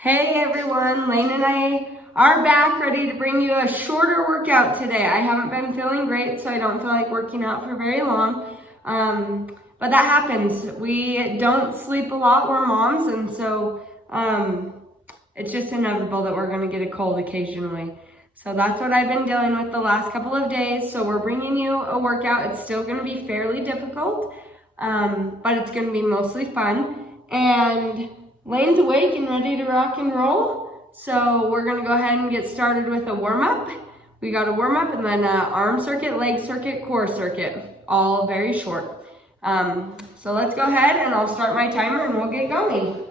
Hey everyone, Layne and I are back ready to bring you a shorter workout today. I haven't been feeling great, so I don't feel like working out for very long. But that happens. We don't sleep a lot, we're moms, and so it's just inevitable that we're gonna get a cold occasionally. So that's what I've been dealing with the last couple of days. So we're bringing you a workout. It's still gonna be fairly difficult, but it's gonna be mostly fun. And Layne's awake and ready to rock and roll. So we're gonna go ahead and get started with a warm up. We got a warm up and then arm circuit, leg circuit, core circuit, all very short. So let's go ahead and I'll start my timer and we'll get going.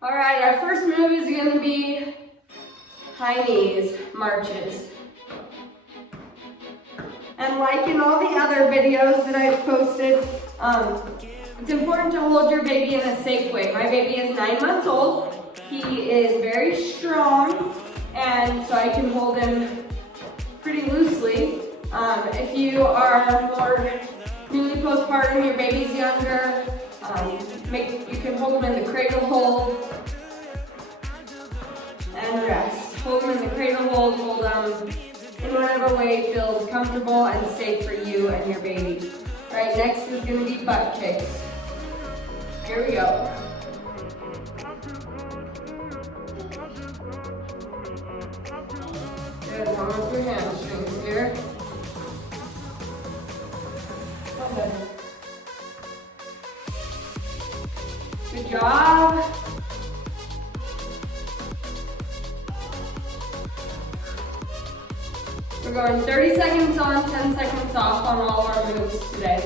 All right, our first move is gonna be high knees marches. And like in all the other videos that I've posted, it's important to hold your baby in a safe way. My baby is 9 months old. He is very strong, and so I can hold him pretty loosely. If you are more newly postpartum, your baby's younger, you can hold them in the cradle hold and rest. Hold them in the cradle hold them in whatever way feels comfortable and safe for you and your baby. All right, next is gonna be butt kicks. Here we go. Good, warm up your hamstrings here. Okay. Good job. We're going 30 seconds on, 10 seconds off on all our moves today.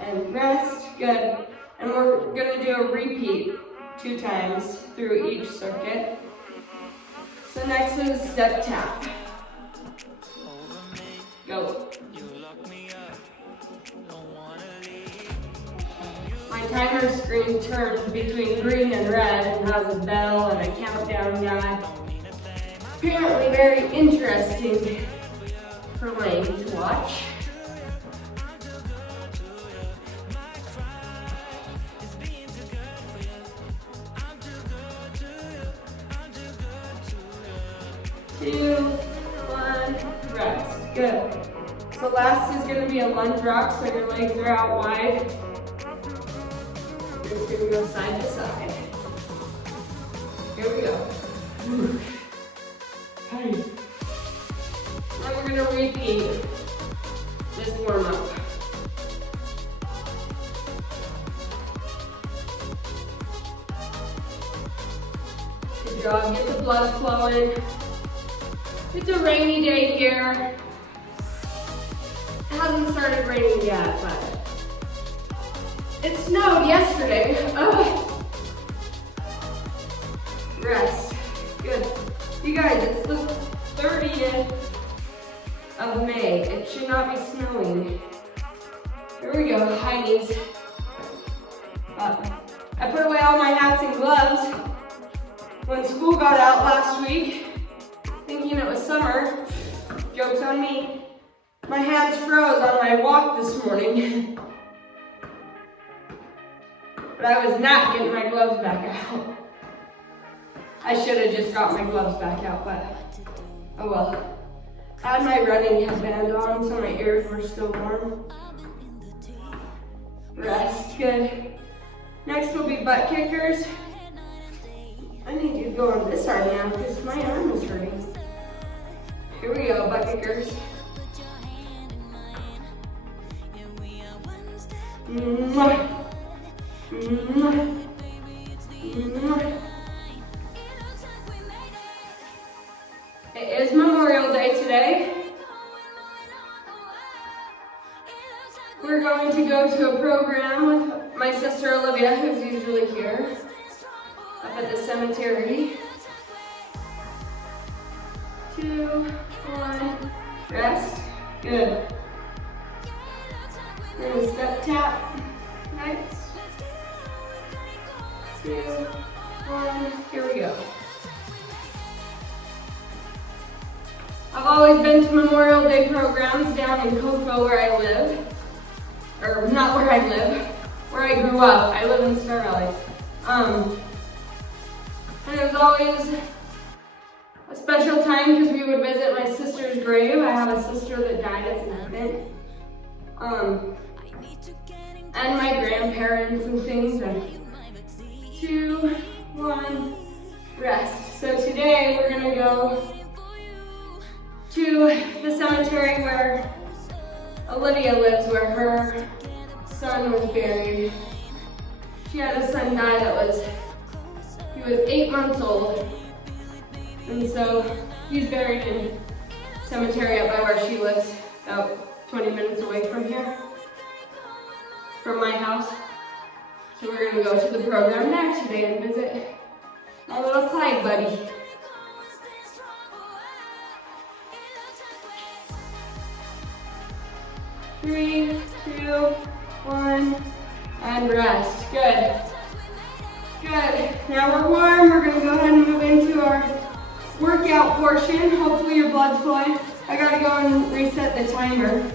And rest, good. And we're gonna do a repeat 2 times through each circuit. So next is step tap. Go. My timer screen turns between green and red and has a bell and a countdown guy. Apparently very interesting for Layne to watch. Two, one, rest. Good. So last is going to be a lunge rock, so your legs are out wide. You're just going to go side to side. Here we go. And we're going to repeat this warm up. Good job, get the blood flowing. It's a rainy day here. It hasn't started raining yet, but it snowed yesterday. Ugh. Rest. Good. You guys, it's the 30th of May. It should not be snowing. Here we go, high knees. I put away all my hats and gloves when school got out last week, thinking it was summer. Joke's on me. My hands froze on my walk this morning. But I was not getting my gloves back out. I should have just got my gloves back out, but oh well. I had my running headband on, so my ears were still warm. Rest, good. Next will be butt kickers. I need you to go on this arm now because my arm is hurting. Here we go, butt kickers. Mwah. Mwah. Mwah. It is Memorial Day today. We're going to go to a program with my sister Olivia, who's usually here, up at the cemetery. 2, 1, rest. Good. We're gonna step tap. Next. 2, 1, here we go. I've always been to Memorial Day programs down in Cokeville where I live. Or not where I live, where I grew up. I live in Star Valley. And it was always a special time because we would visit my sister's grave. I have a sister that died as an infant. And my grandparents and things. And 2, 1, rest. So today we're gonna go to the cemetery where Olivia lives, where her son was buried. She had a son die he was 8 months old. And so he's buried in cemetery up by where she lives, about 20 minutes away from here, from my house. So we're gonna go to the program there today and visit my little flag buddy. Three, 2, 1, and rest. Good. Good. Now we're warm. We're going to go ahead and move into our workout portion. Hopefully your blood's flowing. I got to go and reset the timer.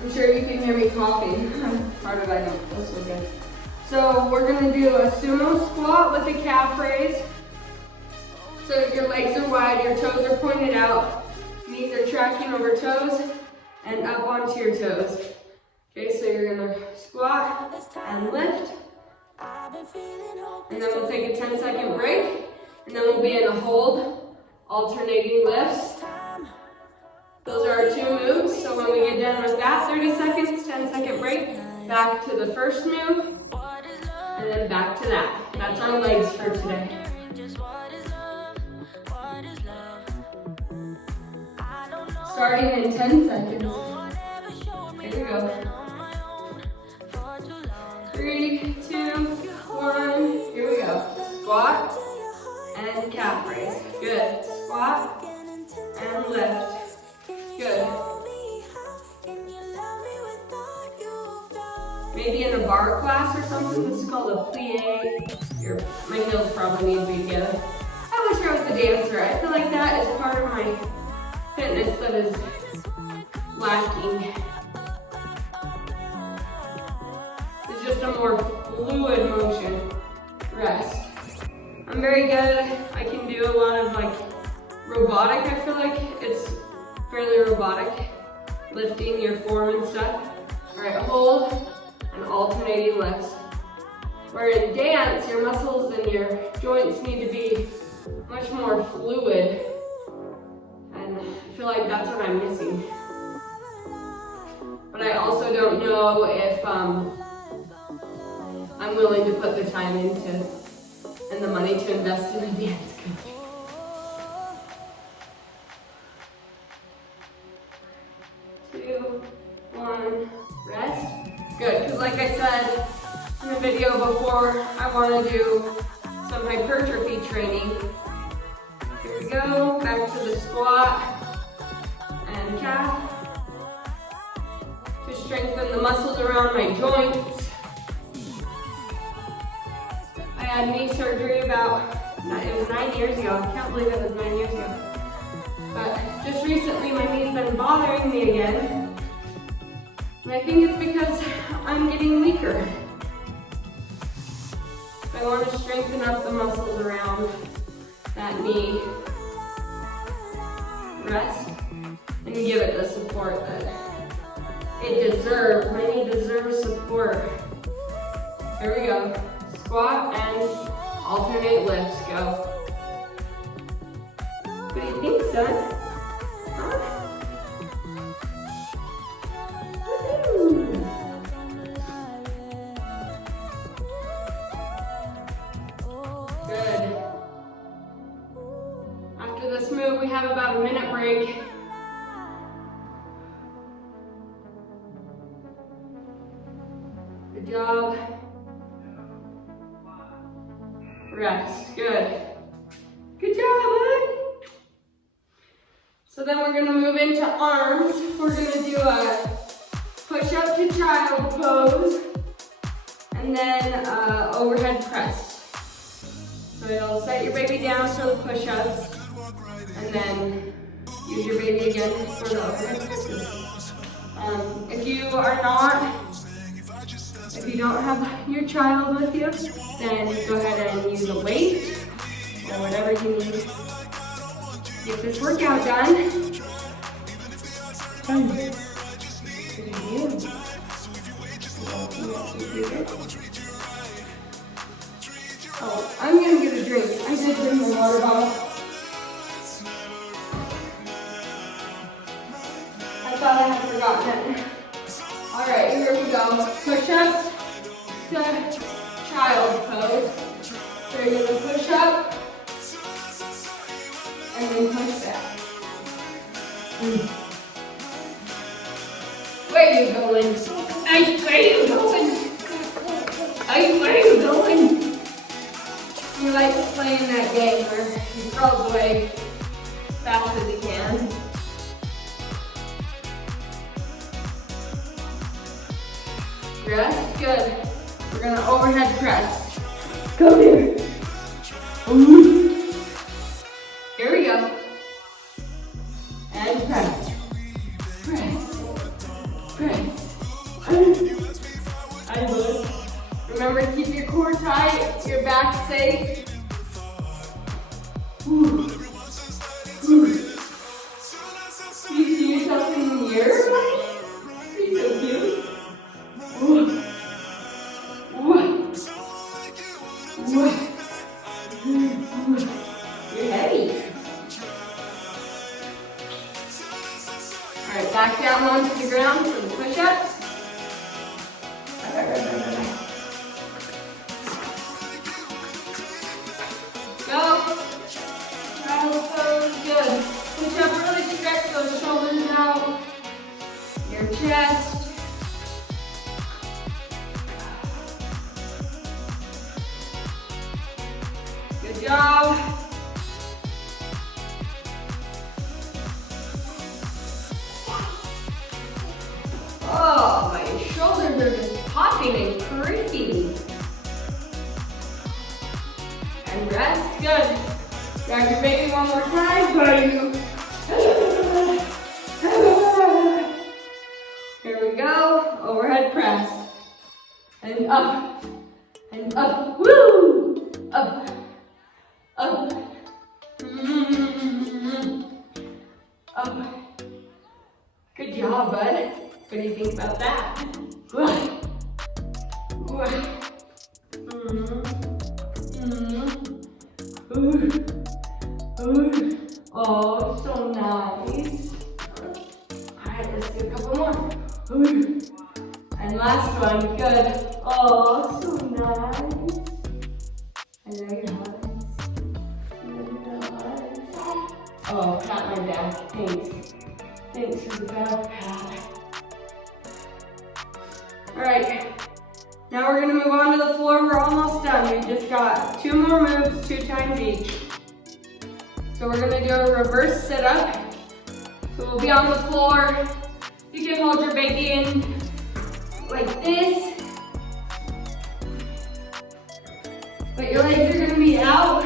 I'm sure you can hear me coughing. Part of it I don't feel so good. So we're gonna do a sumo squat with a calf raise. So your legs are wide, your toes are pointed out, knees are tracking over toes and up onto your toes. Okay, so you're gonna squat and lift. And then we'll take a 10-second break. And then we'll be in a hold, alternating lifts. Those are our 2 moves, so when we get done with that, 30 seconds, 10-second break, back to the first move, and then back to that. That's our legs for today. Starting in 10 seconds. Here we go. 3, 2, 1, here we go. Squat and calf raise. Good. Squat and lift. Good. Maybe in a bar class or something, this is called a plie. My heels probably need to be together. I wish I was a dancer. I feel like that is part of my fitness that is lacking. It's just a more fluid motion. Rest. I'm very good. I can do a lot of like robotic. I feel like it's fairly robotic, lifting your form and stuff. All right, hold and alternating lifts. Where in dance, your muscles and your joints need to be much more fluid. And I feel like that's what I'm missing. But I also don't know if I'm willing to put the time into and the money to invest in a dance coach. Rest. Good, because like I said in the video before, I want to do some hypertrophy training. Here we go, back to the squat and calf to strengthen the muscles around my joints. I had knee surgery it was 9 years ago. I can't believe it was 9 years ago. But just recently my knee's been bothering me again. And I think it's because I'm getting weaker. I want to strengthen up the muscles around that knee. Rest and give it the support that it deserves. My knee deserves support. Here we go. Squat and alternate lifts. Go. What do you think, son? Huh? Good. After this move, we have about a minute break. Good job. Rest. Good. Good job, bud. So then we're gonna move into arms. We're gonna do a push-up to child pose, and then overhead press. So you'll set your baby down for the push-ups, and then use your baby again for the overhead presses. If you don't have your child with you, then go ahead and use a weight or whatever you need to get this workout done. Oh, I'm gonna get a drink. I did bring my water bottle. I thought I had forgotten it. All right, here we go. Push-ups to child pose. So you're gonna push up and then push back. Where are you going? Where are you going? Where are you going? You like playing that game where you crawl away as fast as you can. Press, good. We're gonna overhead press. Come here. Ooh. Here we go. And press. Press. Press. I would. Remember to keep your core tight, your back safe. Ooh. Ooh. You see yourself in the mirror? You're so cute. Ooh. Ooh. Ooh. You're heavy. All right, back down onto the ground for the push-ups. Go. Child pose, good. Push up, really stretch those shoulders out. Your chest. Good job. Oh, my shoulders are just popping and creeping. And rest, good. Grab your baby one more time. Here we go, overhead press. And up, woo! Up, up, up. Good job, bud. What do you think about that? Oh, so nice. Alright, let's do a couple more. And last one, good. Oh, so nice. I know your eyes. Oh, pat my back. Thanks. Thanks for the back pat. Alright, now we're going to move on to the floor. We're almost done. We just got 2 more moves, 2 times each. So we're going to do a reverse sit-up. So we'll be on the floor. You can hold your baby in like this. But your legs are going to be out.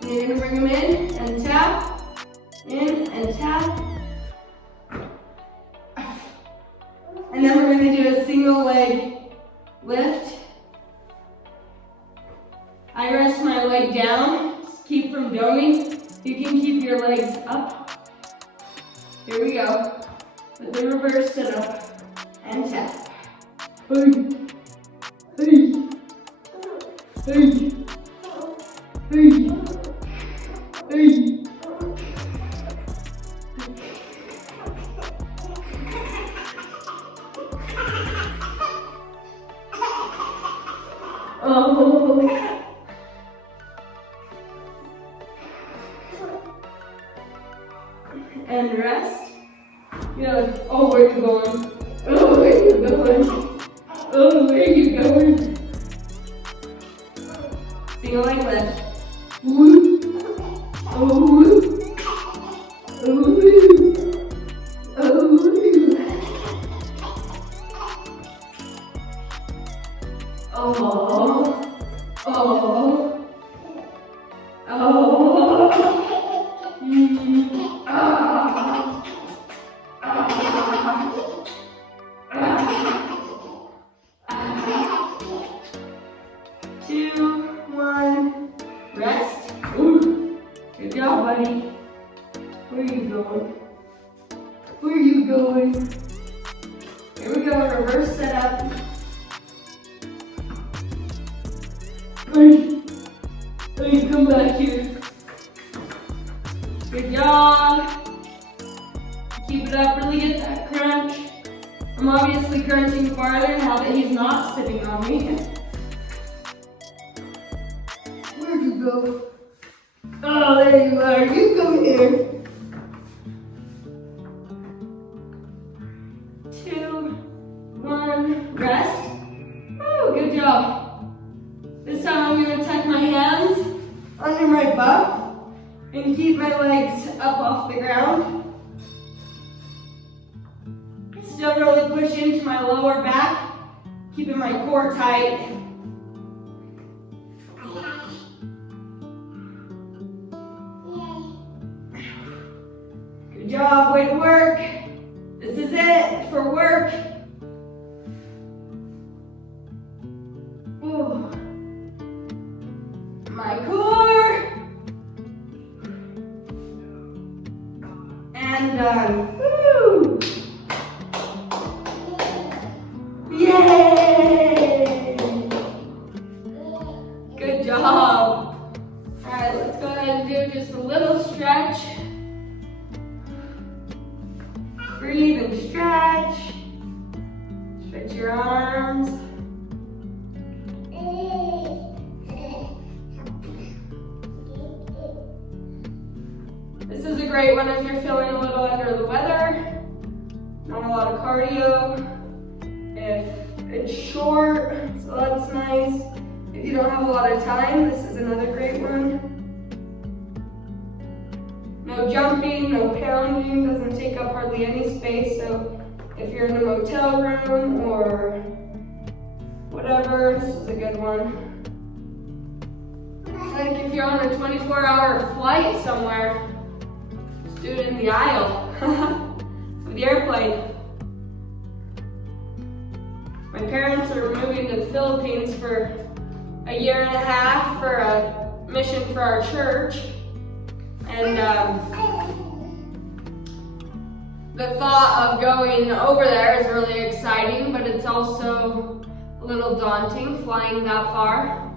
And you're going to bring them in and tap. In and tap. And then we're going to do a single leg lift. I rest my leg down. Keep from doning. You can keep your legs up. Here we go. With the reverse sit up and tap. Hey. Hey. Hey. Hey. Hey. Oh. And rest. You're like, oh, where are you going? Oh, where are you going? Oh, where are you going? Single leg lift. Oh. Oh. Where are you going? Where are you going? Here we go, reverse setup. Please come back here. Good job. Keep it up, really get that crunch. I'm obviously crunching farther now that he's not sitting on me. Where'd you go? Oh, there you are. You come here. 2, 1, rest. Oh, good job. This time I'm going to tuck my hands under my butt and keep my legs up off the ground. Still really push into my lower back, keeping my core tight. Good job, way to work. This is it for work. Ooh. My core. And done. Woo. Yay! Good job. All right, let's go ahead and do just a little stretch. Breathe and stretch. Stretch your arms. This is a great one if you're feeling a little under the weather, not a lot of cardio. If it's short, so that's nice. If you don't have a lot of time, this is another great one. No jumping, no pounding, doesn't take up hardly any space, so if you're in a motel room or whatever, this is a good one. Like if you're on a 24-hour flight somewhere, just do it in the aisle of the airplane. My parents are moving to the Philippines for a year and a half for a mission for our church. And the thought of going over there is really exciting, but it's also a little daunting flying that far,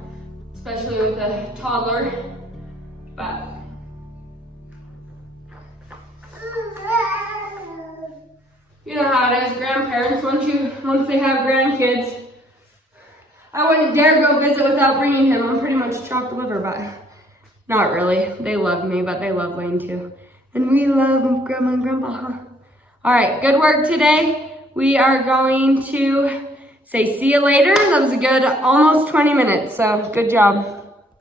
especially with a toddler. But you know how it is, grandparents, once they have grandkids, I wouldn't dare go visit without bringing him. I'm pretty much chopped liver, but not really. They love me, but they love Layne too. And we love Grandma and Grandpa, huh? All right, good work today. We are going to say see you later. That was a good almost 20 minutes, so good job.